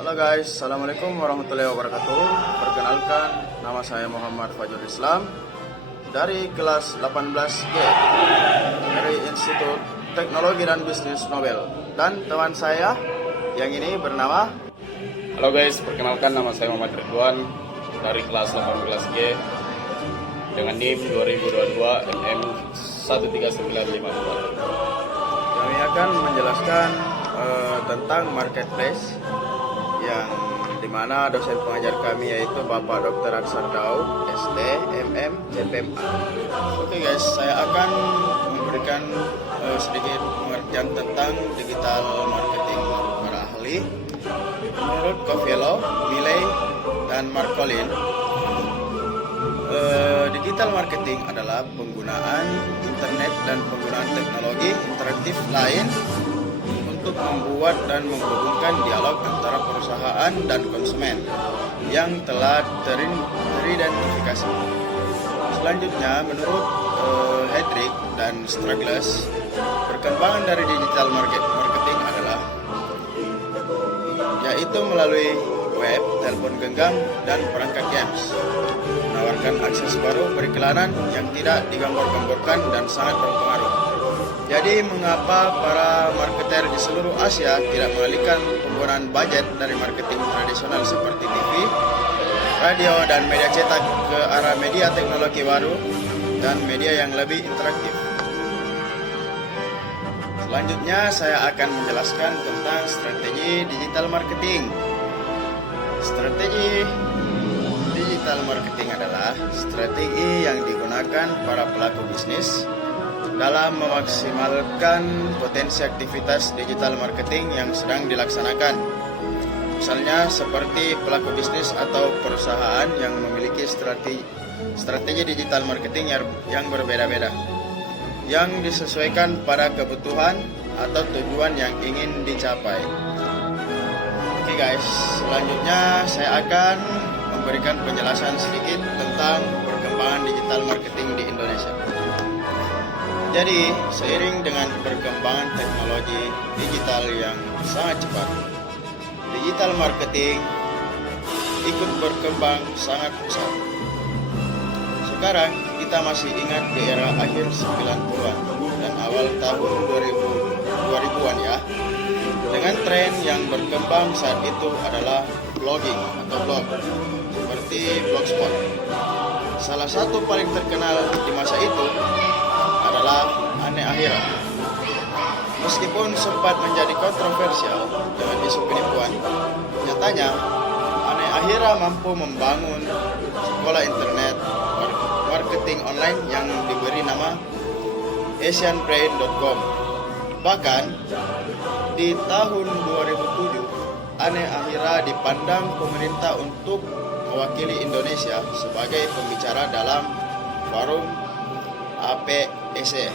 Halo guys, Assalamualaikum warahmatullahi wabarakatuh. Perkenalkan, nama saya Muhammad Fajrul Islam dari kelas 18G dari Institut Teknologi dan Bisnis Nobel. Dan teman saya yang ini bernama. Halo guys, perkenalkan nama saya Muhammad Ridwan dari kelas 18G dengan NIM 2022 MM 13954. Kami akan menjelaskan tentang marketplace yang dimana dosen pengajar kami yaitu Bapak Dr. Aksar Daud, ST, MM, CPMA. Oke guys, saya akan memberikan sedikit pengertian tentang digital marketing para ahli. Menurut Covello, Milley, dan Mark Collin, digital marketing adalah penggunaan internet dan penggunaan teknologi interaktif lain untuk membuat dan menghubungkan dialog antara perusahaan dan konsumen yang telah teridentifikasi. Selanjutnya, menurut Heydrich dan Strauss, perkembangan dari digital marketing adalah yaitu melalui web, telepon genggam, dan perangkat games, menawarkan akses baru periklanan yang tidak digambar-gambarkan dan sangat berpengaruh. Jadi mengapa para marketer di seluruh Asia tidak mengalihkan penggunaan budget dari marketing tradisional seperti TV, radio, dan media cetak ke arah media teknologi baru dan media yang lebih interaktif? Selanjutnya saya akan menjelaskan tentang strategi digital marketing. Strategi digital marketing adalah strategi yang digunakan para pelaku bisnis dalam memaksimalkan potensi aktivitas digital marketing yang sedang dilaksanakan. Misalnya seperti pelaku bisnis atau perusahaan yang memiliki strategi digital marketing yang berbeda-beda, yang disesuaikan pada kebutuhan atau tujuan yang ingin dicapai. Oke guys, selanjutnya saya akan memberikan penjelasan sedikit tentang perkembangan digital marketing di Indonesia. Jadi, seiring dengan perkembangan teknologi digital yang sangat cepat, digital marketing ikut berkembang sangat pesat. Sekarang kita masih ingat di era akhir 90-an dan awal tahun 2000-an ya. Dengan tren yang berkembang saat itu adalah blogging atau blog, seperti Blogspot. Salah satu paling terkenal di masa itu adalah Anne Ahira. Meskipun sempat menjadi kontroversial dengan isu penipuan, nyatanya Anne Ahira mampu membangun sekolah internet marketing online yang diberi nama asianbrain.com. Bahkan di tahun 2007, Anne Ahira dipandang pemerintah untuk mewakili Indonesia sebagai pembicara dalam forum APEC.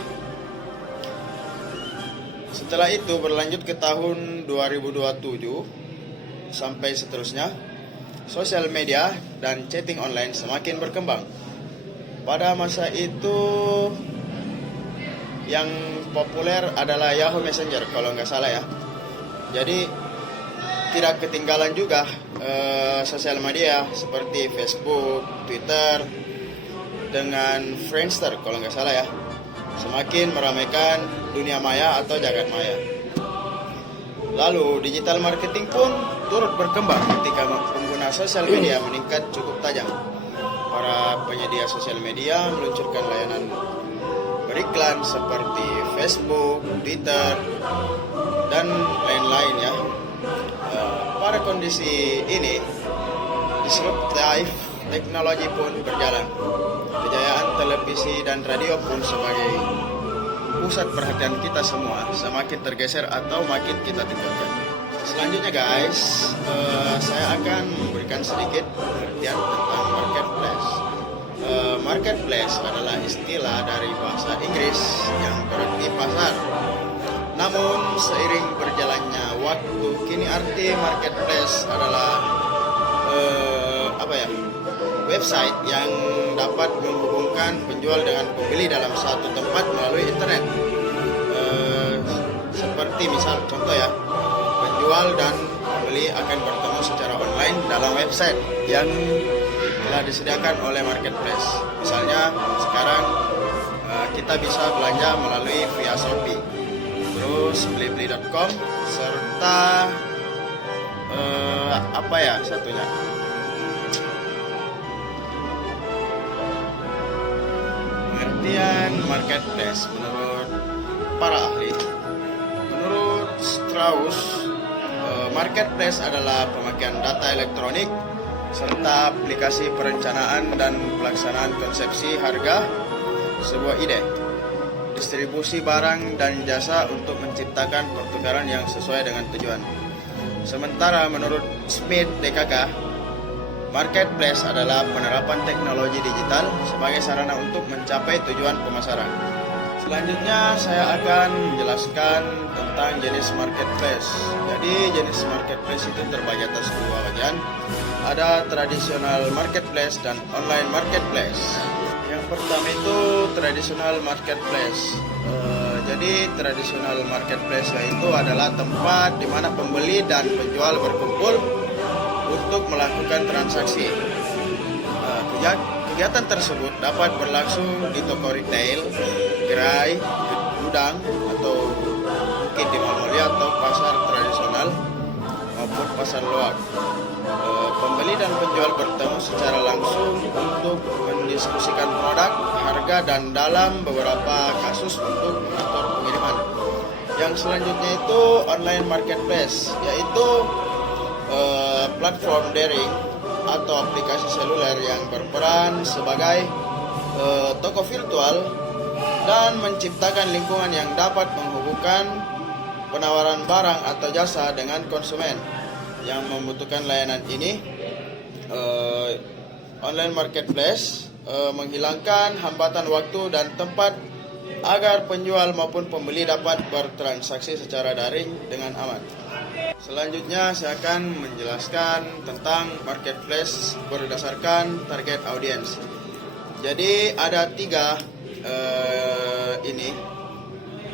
Setelah itu berlanjut ke tahun 2027 sampai seterusnya, sosial media dan chatting online semakin berkembang. Pada masa itu yang populer adalah Yahoo Messenger kalau nggak salah ya. Jadi tidak ketinggalan juga sosial media seperti Facebook, Twitter, dengan Friendster kalau nggak salah ya, semakin meramaikan dunia maya atau jagat maya. Lalu digital marketing pun turut berkembang ketika pengguna sosial media meningkat cukup tajam. Para penyedia sosial media meluncurkan layanan beriklan seperti Facebook, Twitter, dan lain-lain ya. Pada kondisi ini, disruptive teknologi pun berjalan. Kejayaan televisi dan radio pun sebagai pusat perhatian kita semua semakin tergeser atau makin kita tinggalkan. Selanjutnya guys, saya akan memberikan sedikit pengertian tentang marketplace. Marketplace adalah istilah dari bahasa Inggris yang berarti pasar. Namun seiring berjalannya waktu, kini arti marketplace adalah website yang dapat menghubungkan penjual dengan pembeli dalam satu tempat melalui internet. Seperti misal contoh ya, penjual dan pembeli akan bertemu secara online dalam website yang telah disediakan oleh marketplace. Misalnya sekarang kita bisa belanja melalui via Shopee, terus blibli.com, serta apa ya satunya, pengertian marketplace menurut para ahli. Menurut Strauss, marketplace adalah pemakaian data elektronik serta aplikasi perencanaan dan pelaksanaan konsepsi harga sebuah ide, distribusi barang dan jasa untuk menciptakan pertukaran yang sesuai dengan tujuan. Sementara menurut Smith DKK, marketplace adalah penerapan teknologi digital sebagai sarana untuk mencapai tujuan pemasaran. Selanjutnya saya akan menjelaskan tentang jenis marketplace. Jadi jenis marketplace itu terbagi atas dua bagian. Ada tradisional marketplace dan online marketplace. Yang pertama itu tradisional marketplace. Jadi tradisional marketplace itu adalah tempat di mana pembeli dan penjual berkumpul untuk melakukan transaksi. Kegiatan tersebut dapat berlangsung di toko retail, gerai, gudang, atau mungkin di mall atau pasar tradisional maupun pasar luar. Pembeli dan penjual bertemu secara langsung untuk mendiskusikan produk, harga, dan dalam beberapa kasus untuk mengatur pengiriman. Yang selanjutnya itu online marketplace, yaitu platform daring atau aplikasi seluler yang berperan sebagai toko virtual dan menciptakan lingkungan yang dapat menghubungkan penawaran barang atau jasa dengan konsumen yang membutuhkan layanan ini. Online marketplace menghilangkan hambatan waktu dan tempat agar penjual maupun pembeli dapat bertransaksi secara daring dengan aman. Selanjutnya saya akan menjelaskan tentang marketplace berdasarkan target audience. Jadi ada tiga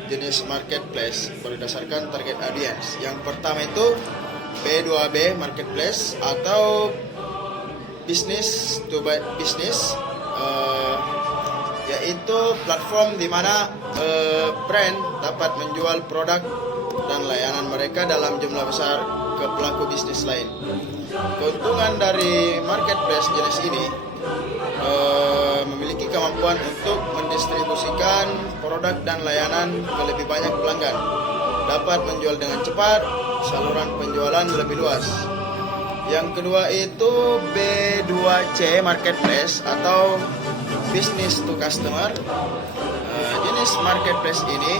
jenis marketplace berdasarkan target audience. Yang pertama itu B2B marketplace atau business to business, yaitu platform di mana brand dapat menjual produk dan layanan mereka dalam jumlah besar ke pelaku bisnis lain. Keuntungan dari marketplace jenis ini memiliki kemampuan untuk mendistribusikan produk dan layanan ke lebih banyak pelanggan, dapat menjual dengan cepat, saluran penjualan lebih luas. Yang kedua itu B2C marketplace atau business to customer. Jenis marketplace ini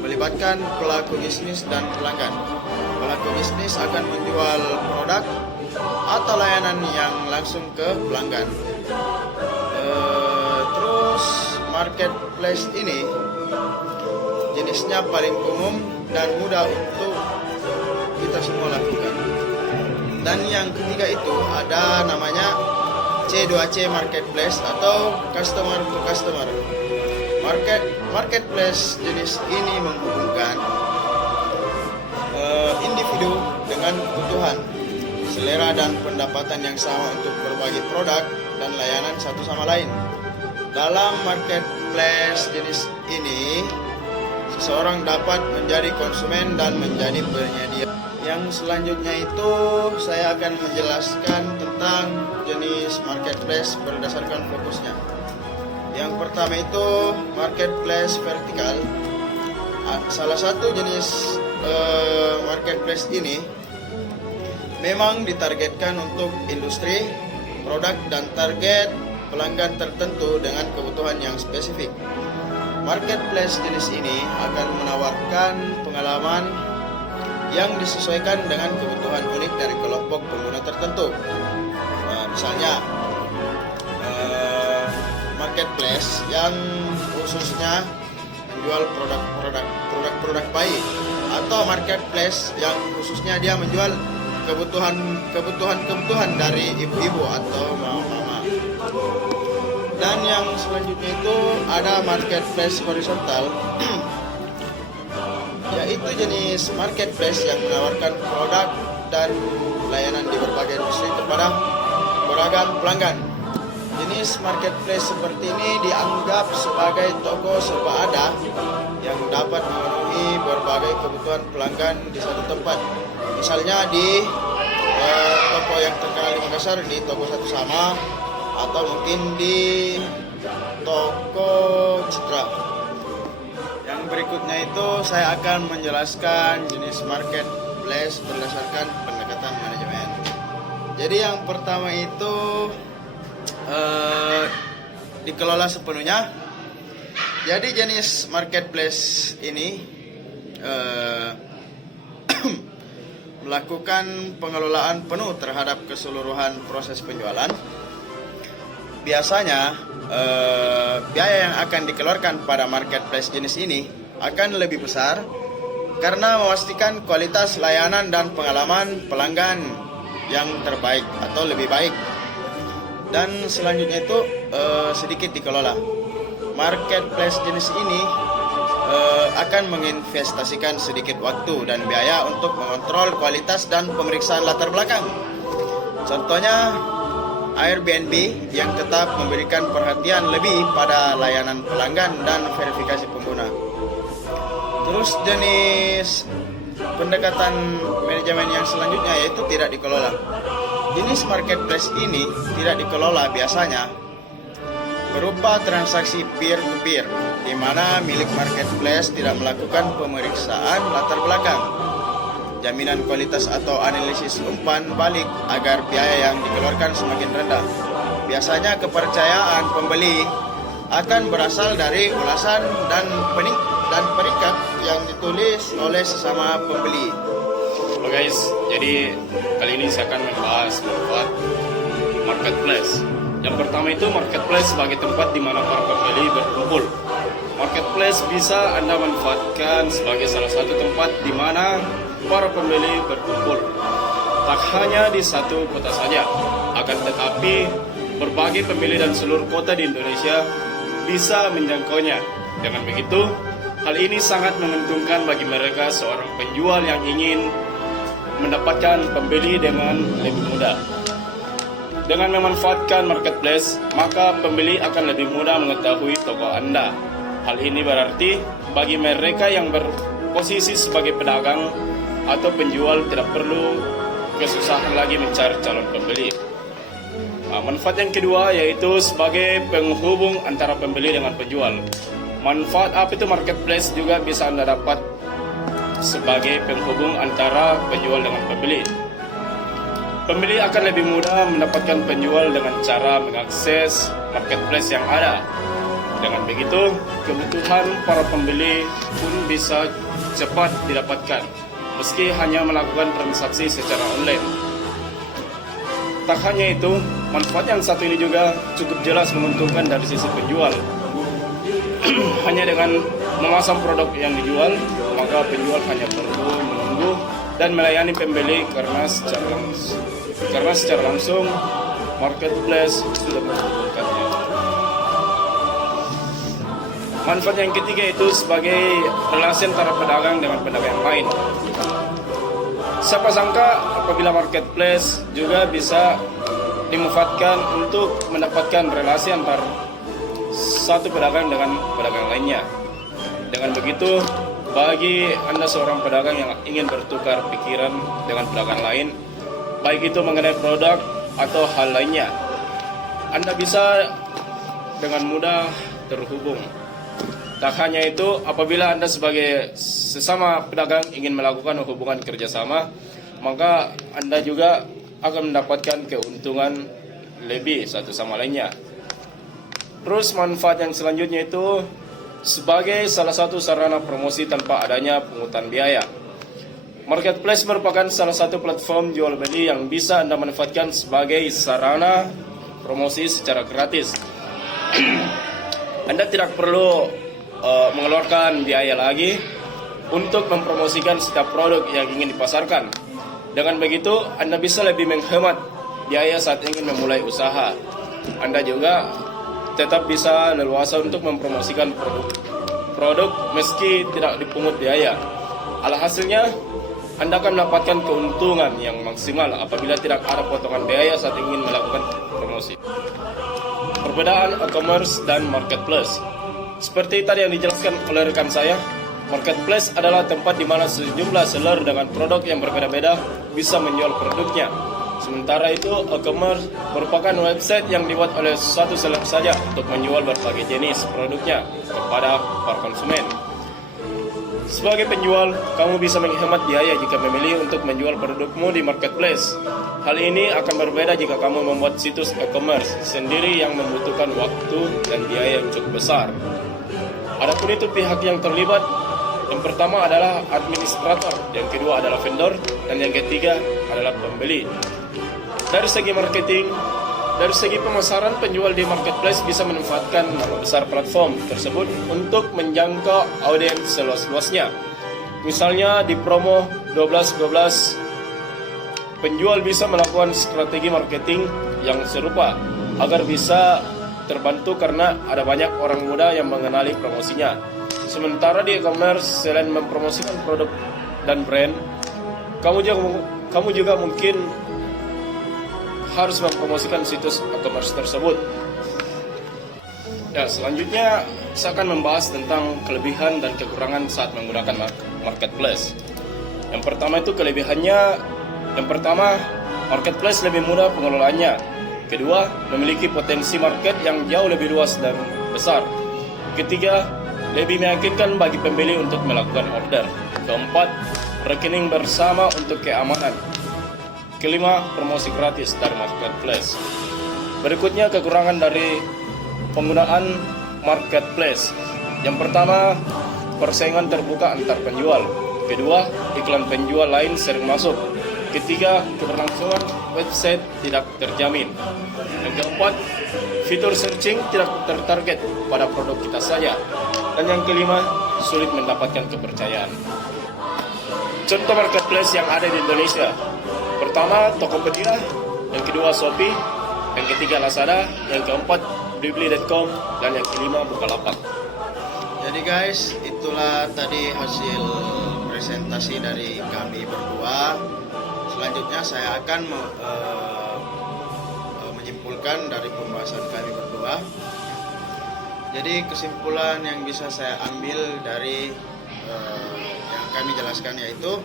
melibatkan pelaku bisnis dan pelanggan. Pelaku bisnis akan menjual produk atau layanan yang langsung ke pelanggan. Terus marketplace ini jenisnya paling umum dan mudah untuk kita semua lakukan. Dan yang ketiga itu ada namanya C2C marketplace atau customer to customer. Marketplace jenis ini menghubungkan individu dengan kebutuhan, selera dan pendapatan yang sama untuk berbagi produk dan layanan satu sama lain. Dalam marketplace jenis ini, seseorang dapat menjadi konsumen dan menjadi penyedia. Yang selanjutnya itu saya akan menjelaskan tentang jenis marketplace berdasarkan fokusnya. Yang pertama itu marketplace vertikal. Salah satu jenis marketplace ini memang ditargetkan untuk industri, produk, dan target pelanggan tertentu dengan kebutuhan yang spesifik. Marketplace jenis ini akan menawarkan pengalaman yang disesuaikan dengan kebutuhan unik dari kelompok pengguna tertentu. Misalnya marketplace yang khususnya menjual produk bayi, atau marketplace yang khususnya dia menjual kebutuhan dari ibu-ibu atau mama-mama. Dan yang selanjutnya itu ada marketplace horizontal, yaitu jenis marketplace yang menawarkan produk dan layanan berbagai industri kepada beragam pelanggan. Jenis marketplace seperti ini dianggap sebagai toko serba ada yang dapat memenuhi berbagai kebutuhan pelanggan di satu tempat. Misalnya di toko yang terkenal di Makassar, di toko Satu Sama, atau mungkin di toko Citra. Yang berikutnya itu saya akan menjelaskan jenis marketplace berdasarkan pendekatan manajemen. Jadi yang pertama itu dikelola sepenuhnya. Jadi jenis marketplace ini melakukan pengelolaan penuh terhadap keseluruhan proses penjualan. Biasanya biaya yang akan dikeluarkan pada marketplace jenis ini akan lebih besar karena memastikan kualitas layanan dan pengalaman pelanggan yang terbaik atau lebih baik. Dan selanjutnya itu sedikit dikelola. Marketplace jenis ini akan menginvestasikan sedikit waktu dan biaya untuk mengontrol kualitas dan pemeriksaan latar belakang. Contohnya Airbnb yang tetap memberikan perhatian lebih pada layanan pelanggan dan verifikasi pengguna. Terus jenis pendekatan manajemen yang selanjutnya yaitu tidak dikelola. Jenis marketplace ini tidak dikelola biasanya berupa transaksi peer-to-peer, di mana milik marketplace tidak melakukan pemeriksaan latar belakang, jaminan kualitas atau analisis umpan balik agar biaya yang dikeluarkan semakin rendah. Biasanya kepercayaan pembeli akan berasal dari ulasan dan peringkat yang ditulis oleh sesama pembeli. Halo guys, jadi kali ini saya akan membahas manfaat marketplace. Yang pertama itu marketplace sebagai tempat di mana para pembeli berkumpul. Marketplace bisa Anda manfaatkan sebagai salah satu tempat di mana para pembeli berkumpul. Tak hanya di satu kota saja, akan tetapi berbagai pembeli dan seluruh kota di Indonesia bisa menjangkaunya. Dengan begitu, hal ini sangat menguntungkan bagi mereka seorang penjual yang ingin mendapatkan pembeli dengan lebih mudah. Dengan memanfaatkan marketplace, maka pembeli akan lebih mudah mengetahui toko Anda. Hal ini berarti bagi mereka yang berposisi sebagai pedagang atau penjual tidak perlu kesusahan lagi mencari calon pembeli. Manfaat yang kedua yaitu sebagai penghubung antara pembeli dengan penjual. Manfaat apa itu marketplace juga bisa Anda dapat sebagai penghubung antara penjual dengan pembeli. Pembeli akan lebih mudah mendapatkan penjual dengan cara mengakses marketplace yang ada. Dengan begitu, kebutuhan para pembeli pun bisa cepat didapatkan, meski hanya melakukan transaksi secara online. Tak hanya itu, manfaat yang satu ini juga cukup jelas menguntungkan dari sisi penjual. Hanya dengan memasang produk yang dijual, maka penjual hanya perlu menunggu dan melayani pembeli karena secara langsung marketplace sudah menghubungkannya. Manfaat yang ketiga itu sebagai relasi antara pedagang dengan pedagang lain. Siapa sangka apabila marketplace juga bisa dimanfaatkan untuk mendapatkan relasi antar satu pedagang dengan pedagang lainnya. Dengan begitu, bagi Anda seorang pedagang yang ingin bertukar pikiran dengan pedagang lain, baik itu mengenai produk atau hal lainnya, Anda bisa dengan mudah terhubung. Tak hanya itu, apabila Anda sebagai sesama pedagang ingin melakukan hubungan kerjasama, maka Anda juga akan mendapatkan keuntungan lebih satu sama lainnya. Terus manfaat yang selanjutnya itu sebagai salah satu sarana promosi tanpa adanya pungutan biaya. Marketplace merupakan salah satu platform jual beli yang bisa Anda manfaatkan sebagai sarana promosi secara gratis. Anda tidak perlu mengeluarkan biaya lagi untuk mempromosikan setiap produk yang ingin dipasarkan. Dengan begitu, Anda bisa lebih menghemat biaya saat ingin memulai usaha. Anda juga tetap bisa leluasa untuk mempromosikan produk meski tidak dipungut biaya. Alhasilnya, Anda akan mendapatkan keuntungan yang maksimal apabila tidak ada potongan biaya saat ingin melakukan promosi. Perbedaan e-commerce dan marketplace. Seperti tadi yang dijelaskan oleh rekan saya, marketplace adalah tempat di mana sejumlah seller dengan produk yang berbeda-beda bisa menjual produknya. Sementara itu, e-commerce merupakan website yang dibuat oleh satu seller saja untuk menjual berbagai jenis produknya kepada para konsumen. Sebagai penjual, kamu bisa menghemat biaya jika memilih untuk menjual produkmu di marketplace. Hal ini akan berbeda jika kamu membuat situs e-commerce sendiri yang membutuhkan waktu dan biaya yang cukup besar. Adapun itu pihak yang terlibat, yang pertama adalah administrator, yang kedua adalah vendor, dan yang ketiga adalah pembeli. Dari segi marketing, dari segi pemasaran, penjual di marketplace bisa memanfaatkan nama besar platform tersebut untuk menjangkau audiens seluas-luasnya. Misalnya di promo 12-12, penjual bisa melakukan strategi marketing yang serupa agar bisa terbantu karena ada banyak orang muda yang mengenali promosinya. Sementara di e-commerce, selain mempromosikan produk dan brand, kamu juga mungkin harus mempromosikan situs e-commerce tersebut. Ya, selanjutnya saya akan membahas tentang kelebihan dan kekurangan saat menggunakan marketplace. Yang pertama itu kelebihannya. Yang pertama, marketplace lebih mudah pengelolaannya. Kedua, memiliki potensi market yang jauh lebih luas dan besar. Ketiga, lebih meyakinkan bagi pembeli untuk melakukan order. Keempat, rekening bersama untuk keamanan. Kelima, promosi gratis dari marketplace. Berikutnya kekurangan dari penggunaan marketplace. Yang pertama, persaingan terbuka antar penjual. Kedua, iklan penjual lain sering masuk. Ketiga, keberlangsungan website tidak terjamin. Yang keempat, fitur searching tidak tertarget pada produk kita saja. Dan yang kelima, sulit mendapatkan kepercayaan. Contoh marketplace yang ada di Indonesia. Pertama, Tokopedia. Yang kedua, Shopee. Yang ketiga, Lazada. Yang keempat, Blibli.com. Dan yang kelima, Bukalapak. Jadi guys, itulah tadi hasil presentasi dari kami berdua. Selanjutnya saya akan menyimpulkan dari pembahasan kami berdua. Jadi kesimpulan yang bisa saya ambil dari yang kami jelaskan yaitu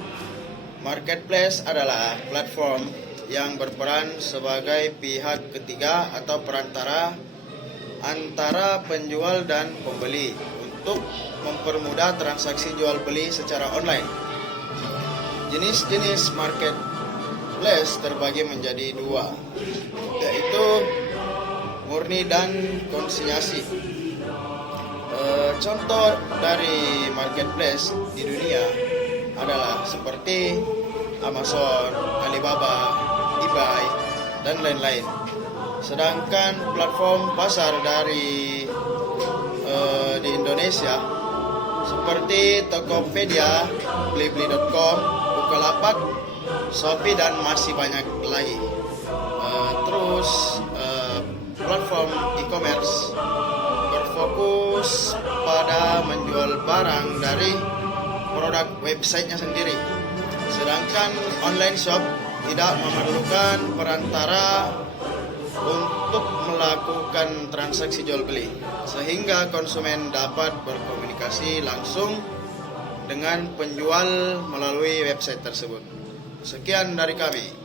marketplace adalah platform yang berperan sebagai pihak ketiga atau perantara antara penjual dan pembeli untuk mempermudah transaksi jual beli secara online. Jenis-jenis marketplace terbagi menjadi dua, yaitu murni dan konsinyasi. Contoh dari marketplace di dunia adalah seperti Amazon, Alibaba, eBay, dan lain-lain. Sedangkan platform pasar di Indonesia seperti Tokopedia, Blibli.com, Bukalapak, Shopee, dan masih banyak lagi. Terus platform e-commerce berfokus pada menjual barang dari produk websitenya sendiri. Sedangkan online shop tidak memerlukan perantara untuk melakukan transaksi jual beli, sehingga konsumen dapat berkomunikasi langsung dengan penjual melalui website tersebut. Sekian dari kami.